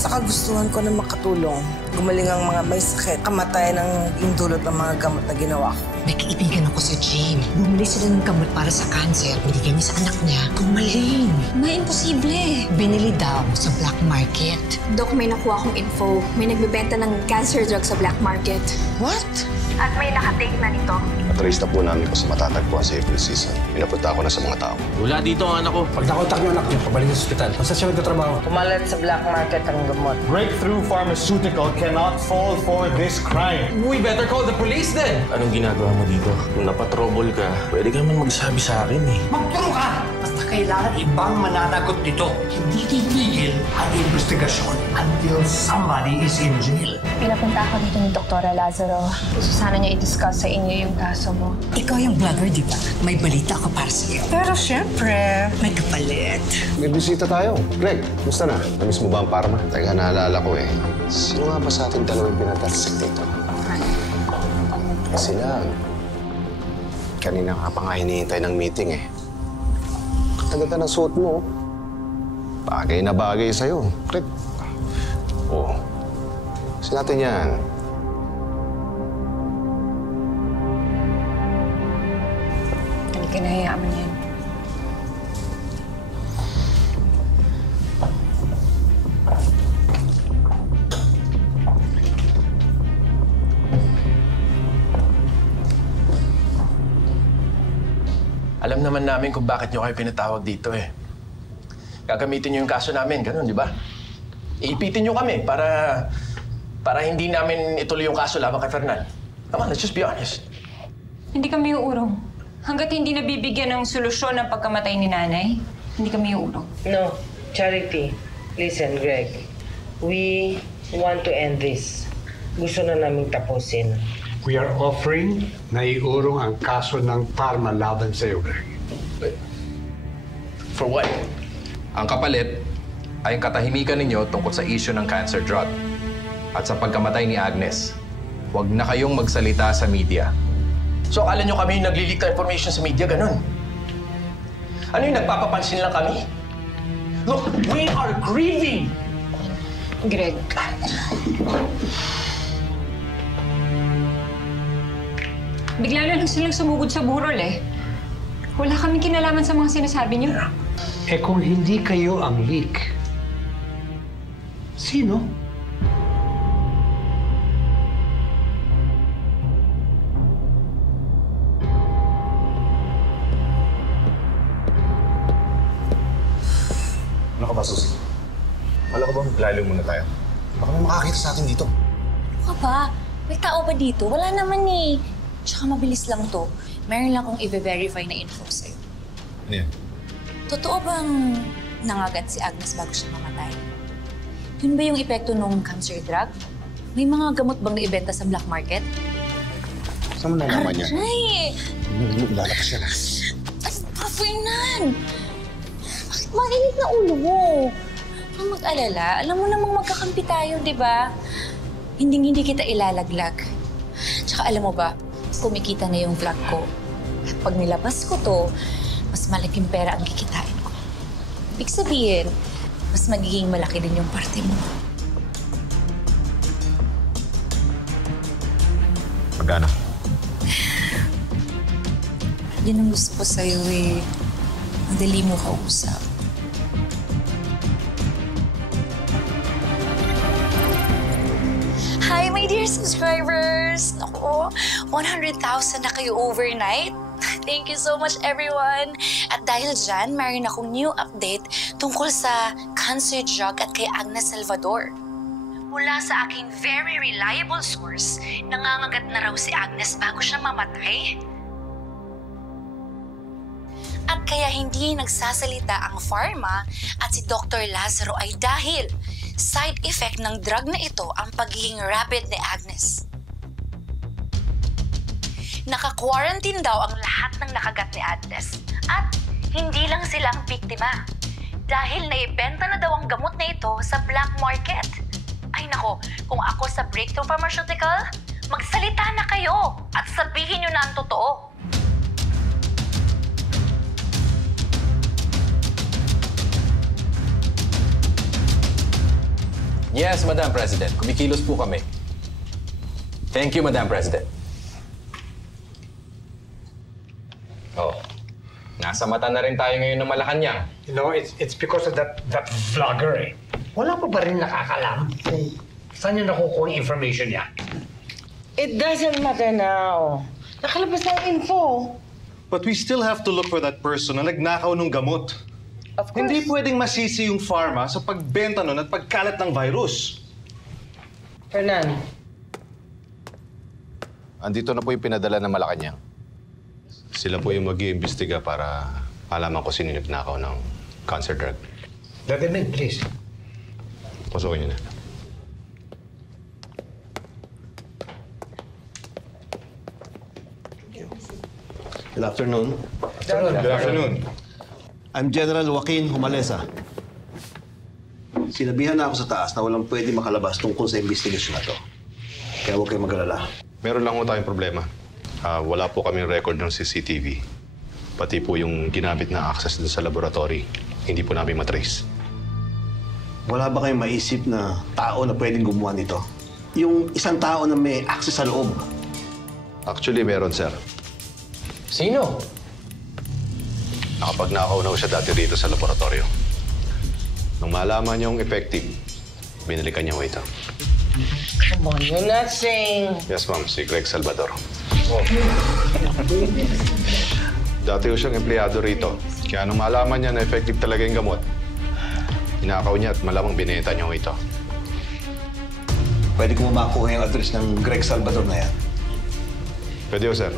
Sa kagustuhan ko na makatulong, gumaling ang mga may sakit, kamatayan ang yung dulot ng mga gamot na ginawa ko. May kaibigan ako sa gym. Bumili sila ng gamot para sa cancer. Binigay niya sa anak niya. Gumaling. May imposible. Binili daw sa black market. Dok, may nakuha akong info. May nagbebenta ng cancer drug sa black market. What? At may nakatake na nito. At-raise na po namin kung sa matatagpuan sa April season. Pinapunta ko na sa mga tao. Wala dito ang anak ko. Pag nakontak niyo anak niyo, pabalik sa ospital. Saan siya nagtatrabaho? Kumalat sa black market ang gamot. Breakthrough Pharmaceutical cannot fall for this crime. We better call the police then! Anong ginagawa mo dito? Kung napatrobol ka, pwede ka naman magsabi sa akin eh. Magturo ka! Basta kailangan ibang mananagot nito. Hindi titigil ang investigasyon until somebody is in jail. Pinapunta ako dito ni Dr. Lazaro. Gusto sana niya i-discuss sa inyo yung kaso mo. Ikaw yung vlogger, di ba? May balita ako para sa'yo. Pero syempre, may kapalit. May bisita tayo. Greg, gusto na? Namiss mo ba ang Parma? Teka, naalala ko eh. Sino nga ba sa ating dalawang pinatalsik dito? Sila. Kanina ka pa nga hinihintay ng meeting eh. Katagal ng suot mo. Bagay na bagay sa'yo. Greg. Oo. Kasi natin yan. Hindi ka nahiyaman yan. Alam naman namin kung bakit nyo kayo pinatawag dito eh. Gagamitin nyo yung kaso namin, ganun, di ba? Iipitin nyo kami para hindi namin ituloy yung kaso laban kay Fernan. Come on, let's just be honest. Hindi kami uurong. Hanggat hindi nabibigyan ng solusyon ang pagkamatay ni nanay, hindi kami uurong. No, Charity. Listen, Greg. We want to end this. Gusto na naming tapusin. We are offering na iurong ang kaso ng Parma laban sa iyo, Greg. For what? Ang kapalit ay ang katahimikan ninyo tungkol sa issue ng cancer drug at sa pagkamatay ni Agnes. Huwag na kayong magsalita sa media. So akala nyo kami yung naglilik na information sa media, ganun? Ano yung nagpapapansin lang kami? Look, we are grieving! Greg. Bigla na lang silang sumugod sa burol eh. Wala kaming kinalaman sa mga sinasabi niyo. Eh kung hindi kayo ang leak, sino? Ano ka ba, Susie? Wala ka ba maglalo muna tayo? Baka may makakita sa atin dito. Ano ka ba? May tao ba dito? Wala naman eh. Tsaka mabilis lang to. Meron lang akong i-verify na info sa'yo. Ano yan? Totoo bang nangagat si Agnes bago siya mamatay? Yun ba yung epekto ng cancer drug? May mga gamot bang naibenta sa black market? Saan mo nalaman yan? Ay! Ilalabas yan. Ano ba, Fernan? Bakit mainit na ulo mo? Huwag mag-alala. Alam mo namang magkakampi tayo, di ba? Hindi kita ilalaglag. Tsaka alam mo ba, kumikita na yung vlog ko. At pag nilabas ko to, mas malaking pera ang kikitain ko. Ibig sabihin, mas magiging malaki din yung parte mo. Magkano? Yan ang gusto ko sa'yo eh. Madali mo kausap. Hi, my dear subscribers! Naku, 100,000 na kayo overnight. Thank you so much, everyone! At dahil dyan, mayroon akong new update tungkol sa cancer drug at kay Agnes Salvador. Mula sa aking very reliable source, nangangagat na raw si Agnes bago siya mamatay. At kaya hindi nagsasalita ang pharma at si Dr. Lazaro ay dahil side effect ng drug na ito ang pagiging rapid ni Agnes. Naka-quarantine daw ang lahat ng nakagat ni Agnes at hindi lang silang biktima dahil naibenta na daw ang gamot na ito sa black market. Ay nako, kung ako sa Breakthrough Pharmaceutical, magsalita na kayo at sabihin nyo na ang totoo. Yes, Madam President. Kumikilos po kami. Thank you, Madam President. Oh, nasa mata na rin tayo ngayon ng Malacanang. You know, it's because of that vlogger eh. Wala pa ba rin nakakalam kung saan niya nakukuha yung information niya? It doesn't matter now. Nakalabas na ang info. But we still have to look for that person na nagnakaw ng gamot. Of course. Hindi pwedeng masisi yung pharma sa pagbenta nun at pagkalat ng virus. Fernan, Andito na po yung pinadala ng Malacanang. Sila po yung mag-iimbestiga para malaman ko sino yung nagnakaw ng cancer drug. Let them in, please. Pasukin niyo na. Good afternoon. Good afternoon. I'm General Joaquin Humalesa. Sinabihan na ako sa taas na walang pwede makalabas tungkol sa investigasyon na to. Kaya huwag kayong mag-alala. Meron lang po tayong problema. Wala po kaming record ng CCTV. Pati po yung ginamit na access dun sa laboratory, hindi po namin matrace. Wala ba kayong maisip na tao na pwedeng gumawa nito? Yung isang tao na may access sa loob. Actually, meron, sir. Sino? Nakapagnakaw na siya dati rito sa laboratorio. Nung malaman niyong effective, binalikan niya ito. come on, you're not saying... Yes, ma'am. Si Greg Salvador. Dati ko siyang empleyado rito. Kaya nung malaman niya na effective talaga yung gamot, inakaw niya at malamang binenta niya ito. Pwede ko makuha yung address ng Greg Salvador na yan. Pwede ho, sir.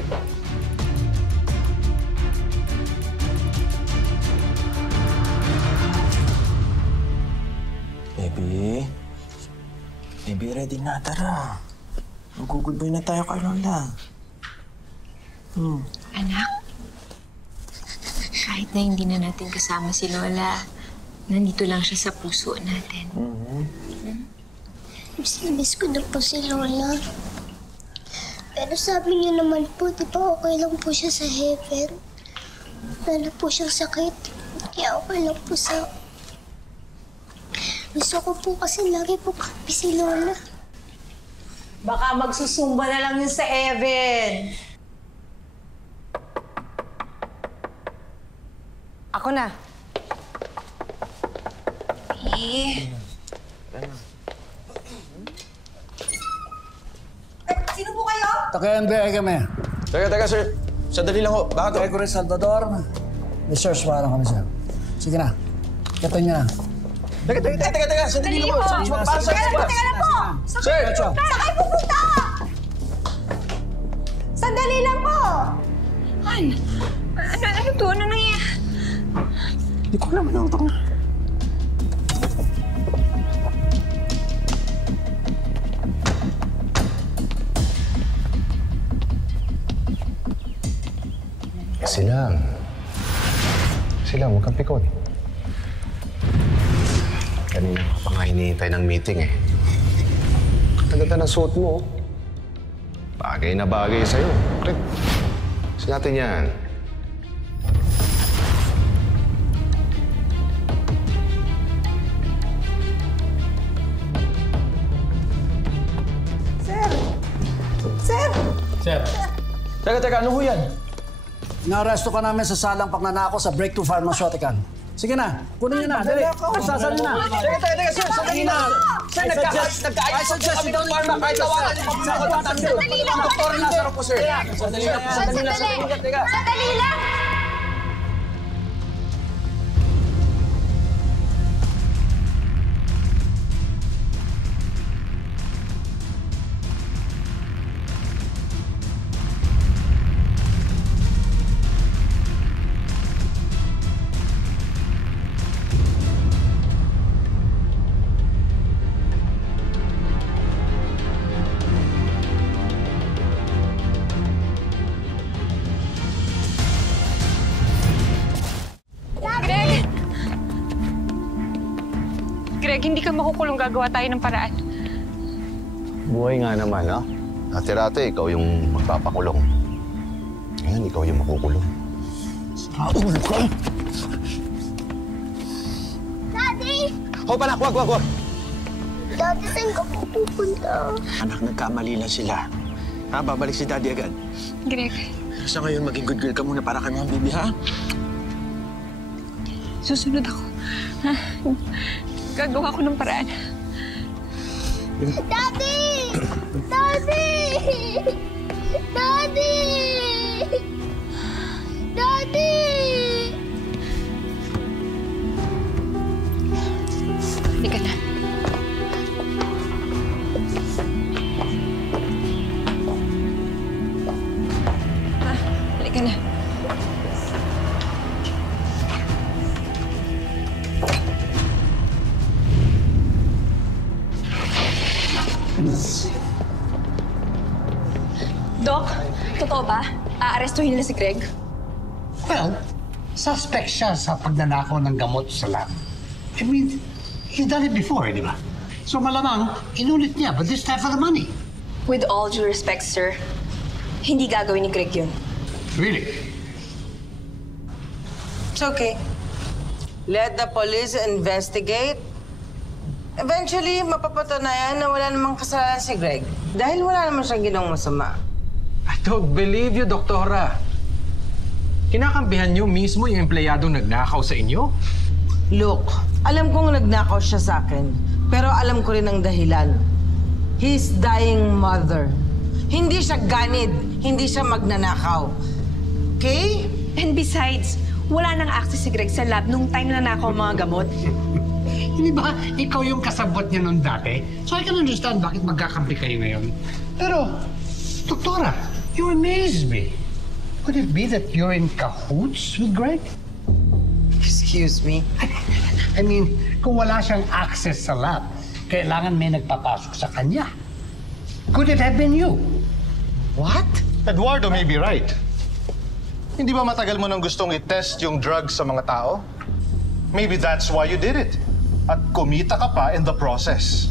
Baby, ready na. Tara. Mag-goodbye na tayo kay Lola. Anak, kahit na hindi na natin kasama si Lola, nandito lang siya sa puso natin. Miss na miss ko na po si Lola. Pero sabi niyo naman po, di ba okay lang po siya sa heaven? Wala po siyang sakit. Kaya okay lang po sa... Gusto ko po kasi lagi po kapi si Lola. Baka magsusumba na lang yun sa Evan. Ako na. Sino po kayo? Takayande kami. Teka, sir. Sandali lang ho. Bakit? Gregory Salvador. May search warrant kami, sir. Sige na. Katan niya na. Teka. Sandali lang ho. Teka lang po! Sir! Saan kayo pupunta? Sandali lang po! Han, ano to? Ano nangyayari? Hindi ko naman ang utak na. Sila, huwag kang pikon. Kanina pa nga hinihintay ng meeting eh. Ganda ng suot mo. Bagay na bagay sa'yo. Rick, kasi natin yan. Sir. Teka, ano ho yan? Inaresto ka namin sa salang pagnanako sa Breakthrough Pharmaceutical. Sige na, kunin niyo na, dali. Sasali na. Teka, sir, sandali na. Sir, nagkaayos kami ng pharma kahit tawagan niyo kami sa Sandali lang! Dr. Lazaro po, sir. Sandali lang. Sandali lang! Greg, hindi ka makukulong. Gagawa tayo ng paraan. Buhay nga naman, ha? Dati-dati, ikaw yung magpapakulong. Ngayon, ikaw yung makukulong. Daddy! Ho, palak, wag. Daddy, saan ka po pupunta? Anak, nagkamali lang sila. Ha, babalik si Daddy agad. Greg, Sa ngayon, maging good girl ka muna para kay Ma'am Bibi, ha? susunod ako. Ha? Gagawa ko ng paraan. Daddy! Daddy! Daddy! Daddy! Halika na. Halika na. Doc, totoo ba? Aarestuhin nila si Greg? Well, suspect siya sa pagnanakaw ng gamot sa lab. I mean, he's done it before, di ba? So malamang, inulit niya, but this time for the money. With all due respect, sir, hindi gagawin ni Greg yun. Really? It's okay. Let the police investigate. Eventually, mapapatunayan na wala namang kasalanan si Greg. Dahil wala naman siyang ginawang masama. I don't believe you, Doktora. Kinakampihan niyo mismo yung empleyadong nagnakaw sa inyo? Look, alam kong nagnakaw siya sa akin. Pero alam ko rin ang dahilan. His dying mother. Hindi siya ganid. Hindi siya magnanakaw. Okay? And besides, wala nang access si Greg sa lab nung time na nanakaw ang mga gamot. Hindi ba ikaw yung kasabot niya noon dati? So I can understand bakit magkakampi kayo ngayon. Pero, Doktora, you amaze me. Could it be that you're in cahoots with Greg? Excuse me? I mean, kung wala siyang access sa lab, kailangan may nagpapasok sa kanya. Could it have been you? What? Eduardo may be right. Hindi ba matagal mo nang gustong i-test yung drugs sa mga tao? Maybe that's why you did it. At kumita ka pa in the process.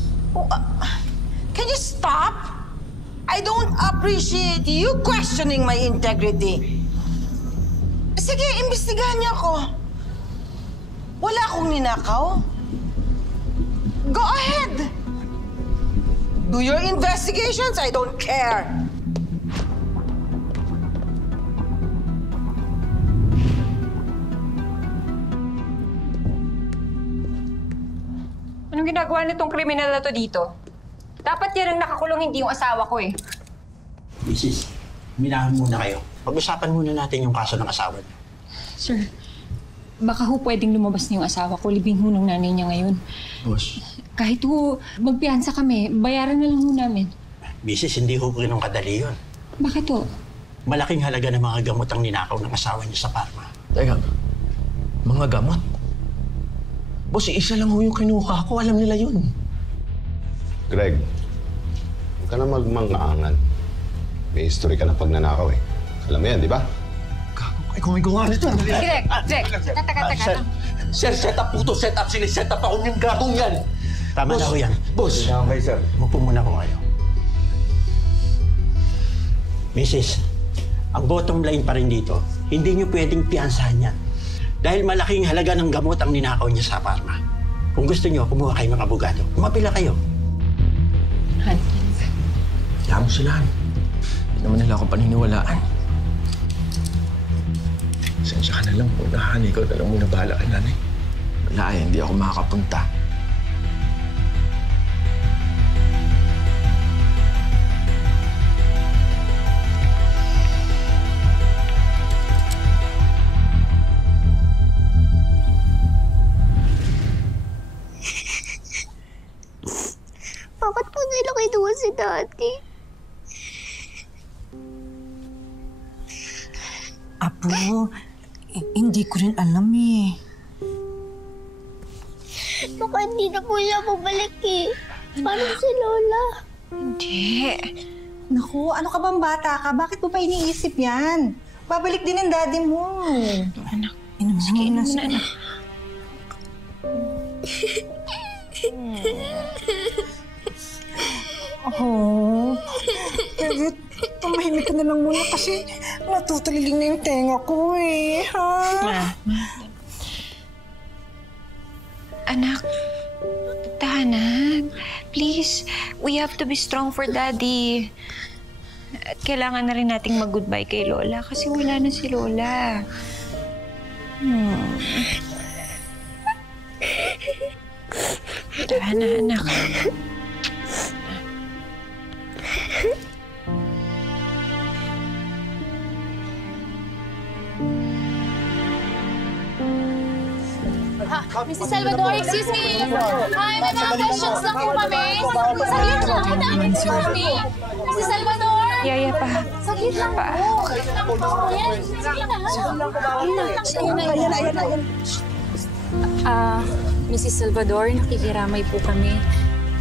Can you stop? I don't appreciate you questioning my integrity. Sige, imbestigahan niyo ako. Wala akong ninakaw. Go ahead. Do your investigations. I don't care. Anong ginagawa nitong kriminal na to dito? Dapat yan ang nakakulong, hindi yung asawa ko eh. Mrs., minahan muna kayo. Pag-usapan muna natin yung kaso ng asawa niyo. Sir, baka ho pwedeng lumabas na yung asawa ko. Libing ho ng nanay niya ngayon. Boss. Kahit ho magpiyansa kami, bayaran na lang ho namin. Mrs., hindi ho ganun kadali yun. Bakit ho? Malaking halaga ng mga gamot ang ninakaw ng asawa niyo sa Parma. Teka, mga gamot? Boss, isa lang ho yung kinuha ko. Alam nila yun. Greg, huwag ka na magmangaangan. May history ka ng pagnanakaw eh. Alam mo yan, di ba? Ay, kung may gawa nito. Greg! Teka. Sir, set up po to. Set up. Siniset up ako yung gagong yan. Tama na ho yan. Boss! Okay, sir. Mupo muna ko kayo. Mrs., ang bottom line pa rin dito, hindi niyo pwedeng piyansahan yan. Dahil malaking halaga ng gamot ang ninakaw niya sa Parma. Kung gusto niyo, kumuha kayo ng abogado. Umapila kayo. Han. Kaya mo sila, Han. Hindi naman nila ako paniniwalaan. Sensya ka na lang po, Han. Ikaw na lang muna bahala kay nanay. Wala eh, hindi ako makakapunta. Bakit po nila kinuha si Daddy? Apo, hindi ko rin alam eh. Baka hindi na po siya bumalik eh. Paano si Lola? Hindi. Naku, ano ka bang bata ka? Bakit mo pa iniisip yan? Babalik din ang daddy mo. Anak. Sige, inom na anak. Oh, pero tumahimik ka na lang muna kasi natutaliling na yung tenga ko eh, ha? Anak, tahanan. Please. please. We have to be strong for Daddy. At kailangan na rin nating mag-goodbye kay Lola kasi wala na si Lola. Tara na, anak. Mrs. Salvador, excuse me. Hi, may mga questions lang po kami. Saglit lang, inaamit po kami. Mrs. Salvador! Yaya pa. Saglit lang po. Ayan, sige na. Mrs. Salvador, nakikiramay po kami.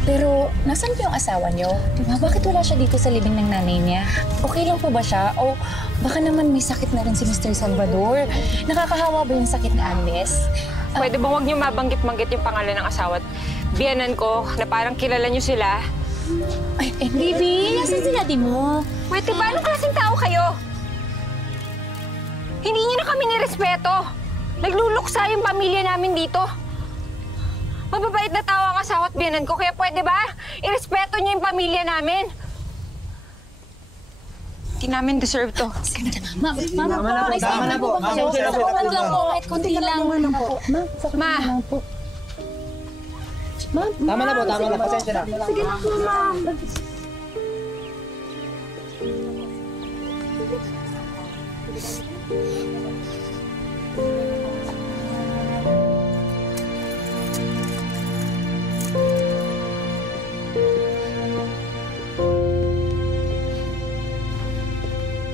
Pero, nasan po yung asawa niyo? Diba? Bakit wala siya dito sa libing ng nanay niya? Okay lang po ba siya? O baka naman may sakit na rin si Mr. Salvador? Nakakahawa ba yung sakit ni Agnes? Pwede bang huwag niyo mabanggit-banggit yung pangalan ng asawa at biyanan ko na parang kilala niyo sila? Ay, baby, nasan sila di mo? Pwede ba? Anong klaseng tao kayo? Hindi niyo na kami nirespeto. Nagluluksa yung pamilya namin dito. Mababait na tao ang asawa at biyanan ko, kaya pwede ba? Irespeto niyo yung pamilya namin. Hindi namin deserve to. Ma'am, tama na po. Kahit konti lang. Ma! Tama na po, pasensya na. Sige na po, ma'am.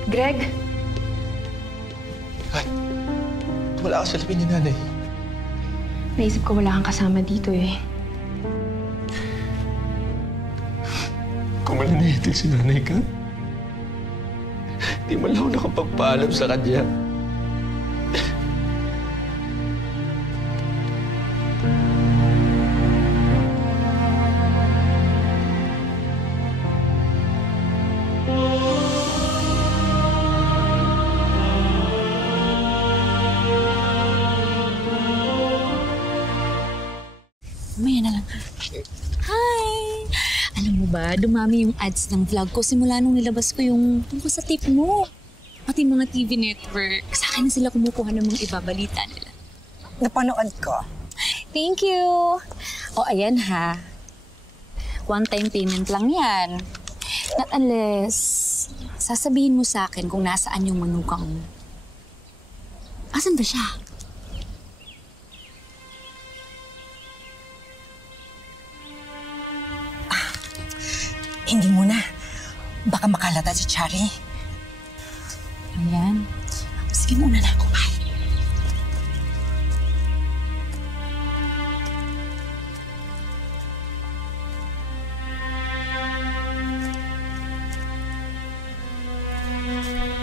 Greg? Ay, wala ka sa labi ni nanay. Naisip ko wala kang kasama dito eh. Kung wala nahitig si nanay ka, di man lang ako nakapagpaalam sa kanya. Mamaya na lang. Hi! Alam mo ba, dumami yung ads ng vlog ko simula nung nilabas ko yung tungkol sa tip mo. Pati mga TV network. Sa akin na sila kumukuha ng mga ibabalita nila. Napanood ko. Thank you! O, ayan ha. One-time payment lang yan. Not unless sasabihin mo sa akin kung nasaan yung manukang mo. Asan ba siya? Hindi muna. Baka makalata si Chari. Ayan. Sige muna na ako, bye.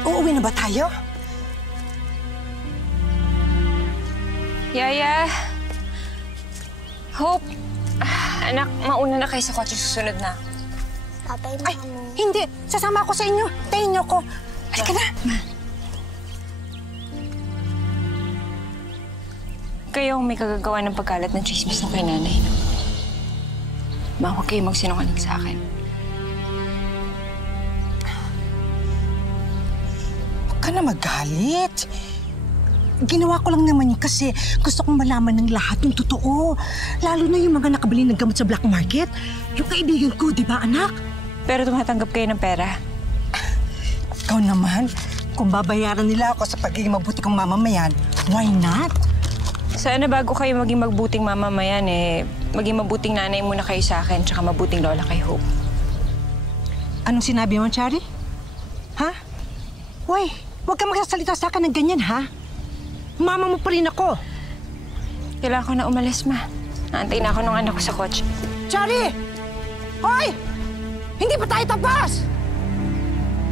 Uuwi na ba tayo? Yaya! Hope! Anak, mauna na kayo sa kotse, susunod na. Tatay, Ay, hindi. Sasama ako sa inyo. Tayo niyo ko. Halika na. Kayo ang may kagagawa ng pagkalat ng chismis ng kay nanay, no? Ma, huwag kayo magsinungaling sa akin. Huwag ka na magalit. Ginawa ko lang naman yun kasi gusto kong malaman ng lahat ng totoo. Lalo na yung mga nakabili ng gamot sa black market. Yung kaibigan ko, di ba, anak? Pero tumatanggap kayo ng pera? Ikaw naman, kung babayaran nila ako sa pagiging mabuti kong mamamayan, why not? Sana bago kayo maging magbuting mamamayan, maging mabuting nanay muna kayo sa akin, tsaka mabuting lola kay Hope. Anong sinabi mo, Chari? Ha? Uy, huwag ka magsasalita sa akin ng ganyan, ha? Mama mo pa rin ako. Kailangan ko na umalis, ma. Naantay na ako ng anak ko sa kotse. Chari! Hoy! Hindi pa tayo tapos!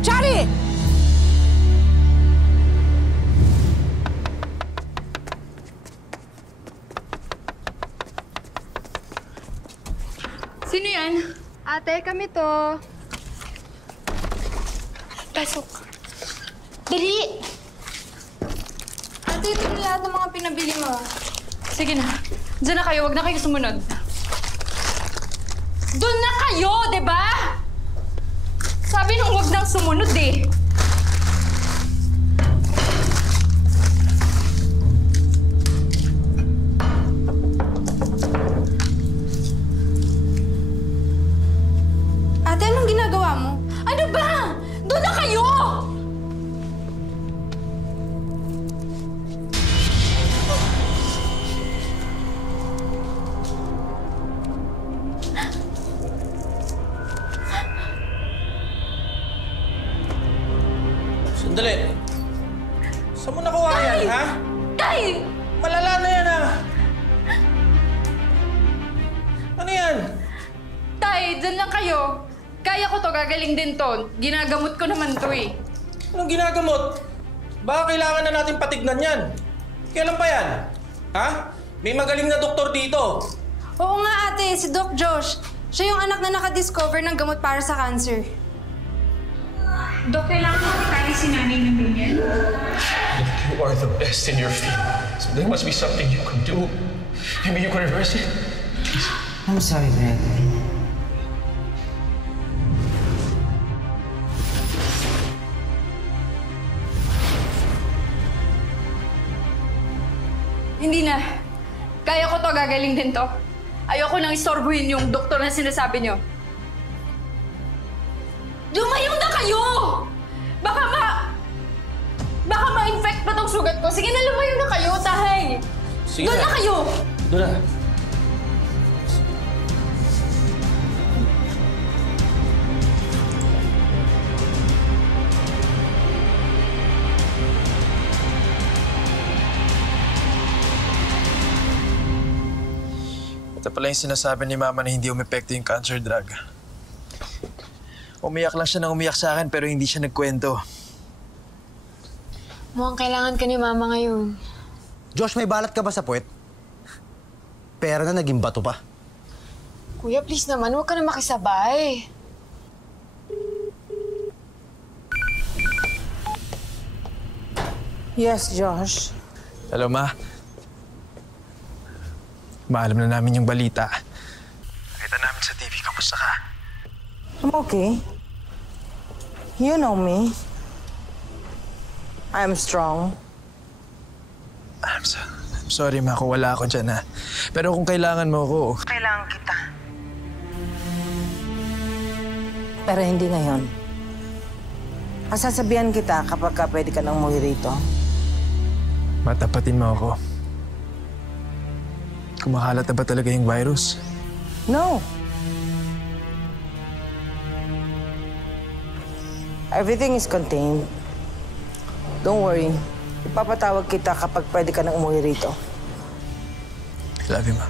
Chari! Sino yan? Ate, kami to. Pasok. Dali! Ate, ito na lahat ng mga pinabili mo. Sige na. Diyan na kayo, wag na kayo sumunod. Doon na kayo, di ba? Sabi nung huwag nang sumunod eh. Ate, anong ginagawa mo? Ano ba? Doon na kayo! Sandali. Saan mo nakuha yan, ha? Tay! Malala na yan, ha? Ano yan? Tay, dyan lang kayo. Kaya ko to, gagaling din to. Ginagamot ko naman to eh. Anong ginagamot? Baka kailangan na natin patignan yan. Kailan pa yan? Ha? May magaling na doktor dito. Oo nga ate, si Doc Josh. Siya yung anak na nakadiscover ng gamot para sa cancer. Dok, kailangan makitali si nanay ng ganyan. You are the best in your field. So there must be something you can do. Maybe you can reverse it. Please. I'm sorry, Greg. Hindi na. Kaya ko to, gagaling din to. Ayoko nang istorbuhin yung doktor na sinasabi nyo. Lumayo na kayo! Baka ma-infect pa tong sugat ko. Sige na, lumayo na kayo, tahay! Sige Doon na kayo! Doon na. Ito pala yung sinasabi ni Mama na hindi umepekto yung cancer drug. Umiyak lang siya nang umiyak sa akin pero hindi siya nagkwento. Mukhang kailangan ka ni Mama ngayon. Josh, may balat ka ba sa puwet? Pera na naging bato pa. Kuya, please naman, huwag ka na makisabay. Yes, Josh. Hello, Ma. Maalam na namin yung balita. Nakita namin sa TV. Kamusta ka? I'm okay. You know me. I'm strong. I'm sorry, Ma, kung wala ako dyan, ha. Pero kung kailangan mo ako... Kailangan kita. Pero hindi ngayon. Sasabihan kita kapag pwede ka nang umuwi rito. Matapatin mo ako. Kumakalat na ba talaga yung virus? No. Everything is contained. Don't worry. Ipapatawag kita kapag pwede ka nang umuwi rito. Love you, Ma.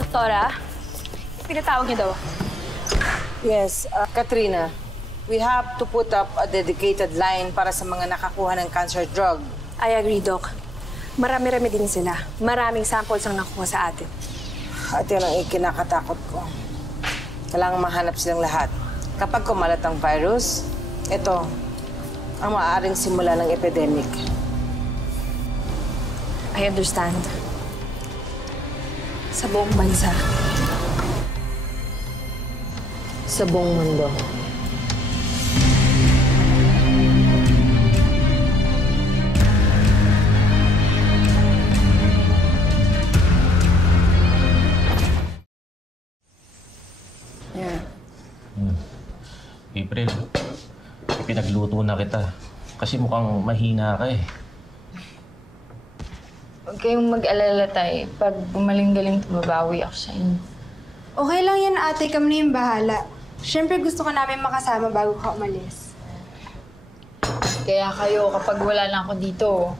Doktora, pinatawag niyo daw. Yes, Katrina. We have to put up a dedicated line para sa mga nakakuha ng cancer drug. I agree, Doc. Marami-rami din sila. Maraming samples ang nakuha sa atin. At yun ang ikinakatakot ko. Kailangan mahanap silang lahat. Kapag kumalat ang virus, ito ang maaaring simula ng epidemic. I understand. Sa buong bansa. Sa buong mundo. April, pinagluto na kita. Kasi mukhang mahina ka eh. Huwag kayong mag-alala, Tay. Pag gumaling-galing, tumabawi ako sa inyo. Okay lang yan, ate. Kami na yung bahala. Siyempre gusto ko namin makasama bago ka umalis. Kaya kayo, kapag wala na ako dito,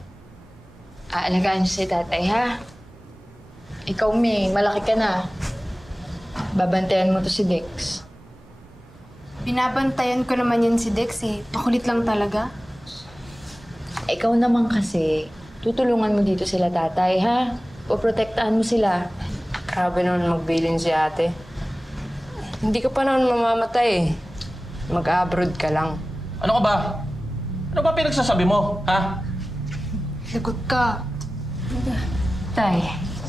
aalagaan niyo si Tatay, ha? Ikaw, May, malaki ka na. Babantayan mo to si Dex. Binabantayan ko naman yan si Dex eh. Makulit lang talaga. Ikaw naman kasi, tutulungan mo dito sila, Tatay, ha? Poprotektahan mo sila. Grabe naman magbilin si ate. Hindi ka pa naman mamamatay eh. Mag-abroad ka lang. Ano ka ba? Ano ba pinagsasabi mo, ha? Lagot ka. Tay,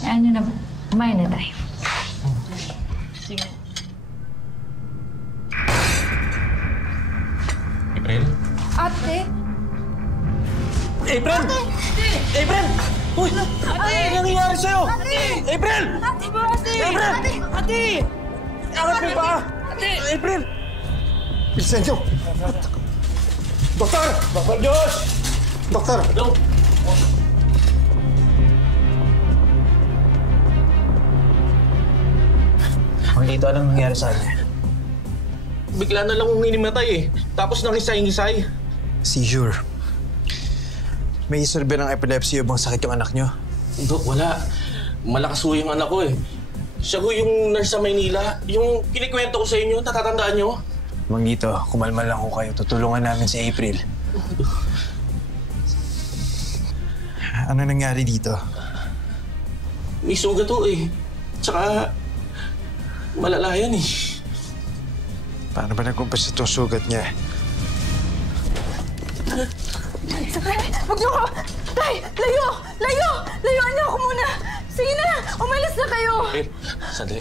ano na, kumain na tayo. Sige. April? Ate! April! April! Uy! Ate! Ano nangyayari sa'yo? Ate! April! Ate! Ate! April! Ate! Ate! Angat mo pa! Ate! April! Vicencio! Doktor! Doktor Diyos! Doktor! Dito, anong nangyari sa kanya? Bigla na lang kong hinimatay eh. Tapos nangisay-ngisay. Seizure. May isorbe ng epilepsy o bang sakit yung anak nyo? Dok, wala. Malakas ho yung anak ko eh. Siya ho yung nurse sa Maynila. Yung kinikwento ko sa inyo, natatandaan nyo? Mang Lito, kumalma lang ho kayo. Tutulungan namin si April. Ano nangyari dito? May sugat ho eh. Tsaka, malala yan eh. Paano ba nag-umpisa itong sugat niya? Huwag niyo ko! Tay! Layo! Layo! Layuan niyo ako muna! Sige na! Umalis na kayo! Sandali.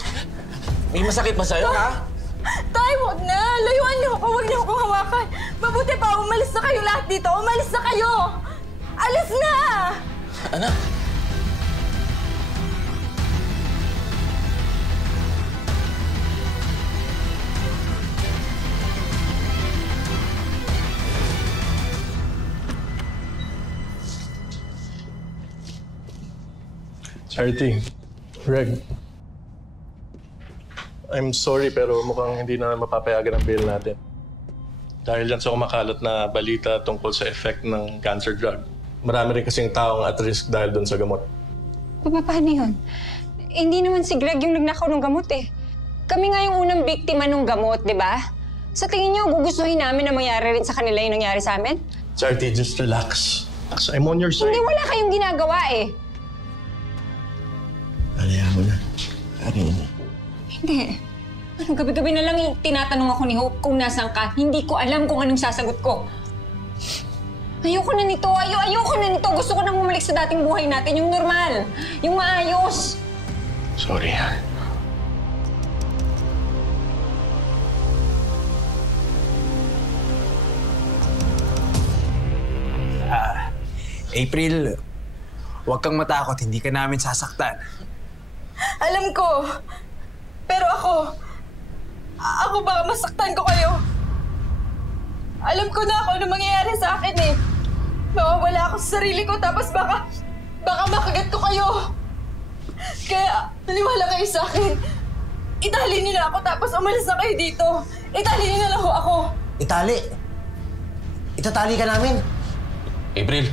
May masakit ba sa'yo, ha? Tay, huwag na! Layuan niyo ako! Huwag niyo akong hawakan! Mabuti pa, umalis na kayo lahat dito! Umalis na kayo! Alis na! Anak? Charity, Reg, I'm sorry pero mukhang hindi na mapapayagan ang bail natin. Dahil yan sa kumakalat na balita tungkol sa effect ng cancer drug. Marami rin kasing taong at risk dahil doon sa gamot. Paano yun? Hindi naman si Greg yung nagnakaw ng gamot eh. Kami nga yung unang biktima ng gamot, di ba? Sa tingin niyo, gugustuhin namin na mangyari rin sa kanila yung nangyari sa amin? Charity, just relax. I'm on your side. Hindi, wala kayong ginagawa eh. Alayan mo na. Karina. Hindi. Ano, gabi-gabi na lang tinatanong ako ni Hope kung nasaan ka. Hindi ko alam kung anong sasagot ko. Ayoko na nito. Ayoko na nito. Gusto ko nang bumalik sa dating buhay natin. Yung normal. Yung maayos. Sorry. April, huwag kang matakot. Hindi ka namin sasaktan. Alam ko. Pero ako baka masaktan ko kayo. Alam ko na ano mangyayari sa akin eh. Mawawala ako sa sarili ko tapos baka makagat ko kayo. Kaya naniwala kayo sa akin. Itali niyo na ako tapos umalis na kayo dito. Itali niyo na lang ho ako. Itali? Itatali ka namin? April,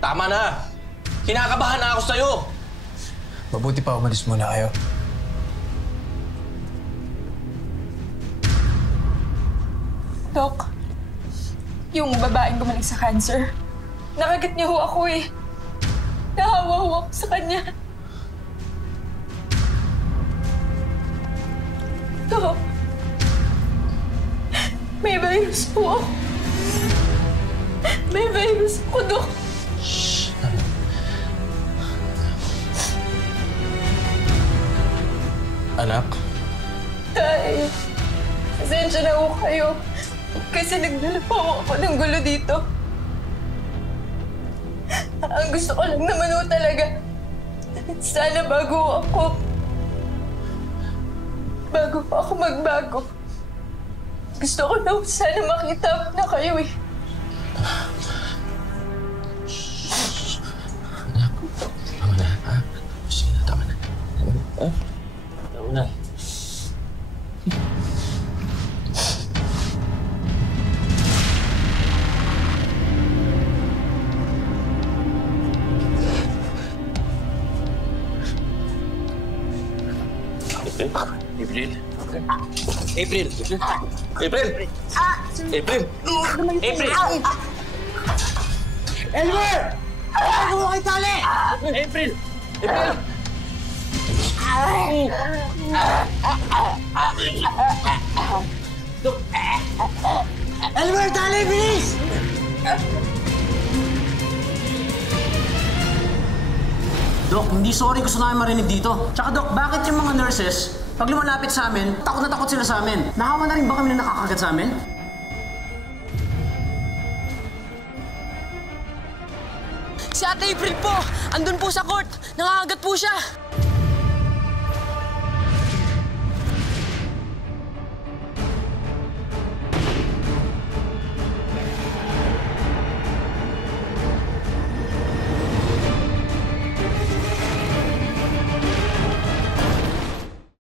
tama na. Kinakabahan na ako sa'yo. Mabuti pa umalis muna kayo. Dok, yung babaeng gumaling sa cancer, nakagat niya ho ako eh. Nahawa ho ako sa kanya. Dok, may virus po ako. May virus ako, Dok. Anak? Tay, pasensya na ho kayo. Kasi nagdala po ako ng gulo dito. Ang gusto ko lang naman ho talaga, sana bago ako magbago. Gusto ko na ho sana makita na kayo eh. Tama na, ha? Sige na, tama na. Ha? Tama na. April? April! April! April! April! Elmer! Ano mo kay tali? April! April! Elmer, tali! Bilis! Dok, hindi sorry gusto namin marinig dito. Tsaka Dok, bakit yung mga nurses, pag lumalapit sa amin, takot na takot sila sa amin? Nakawa na rin ba kami na nakakagat sa amin? Si Ate April po! Andun po sa court! Nakakagat po siya!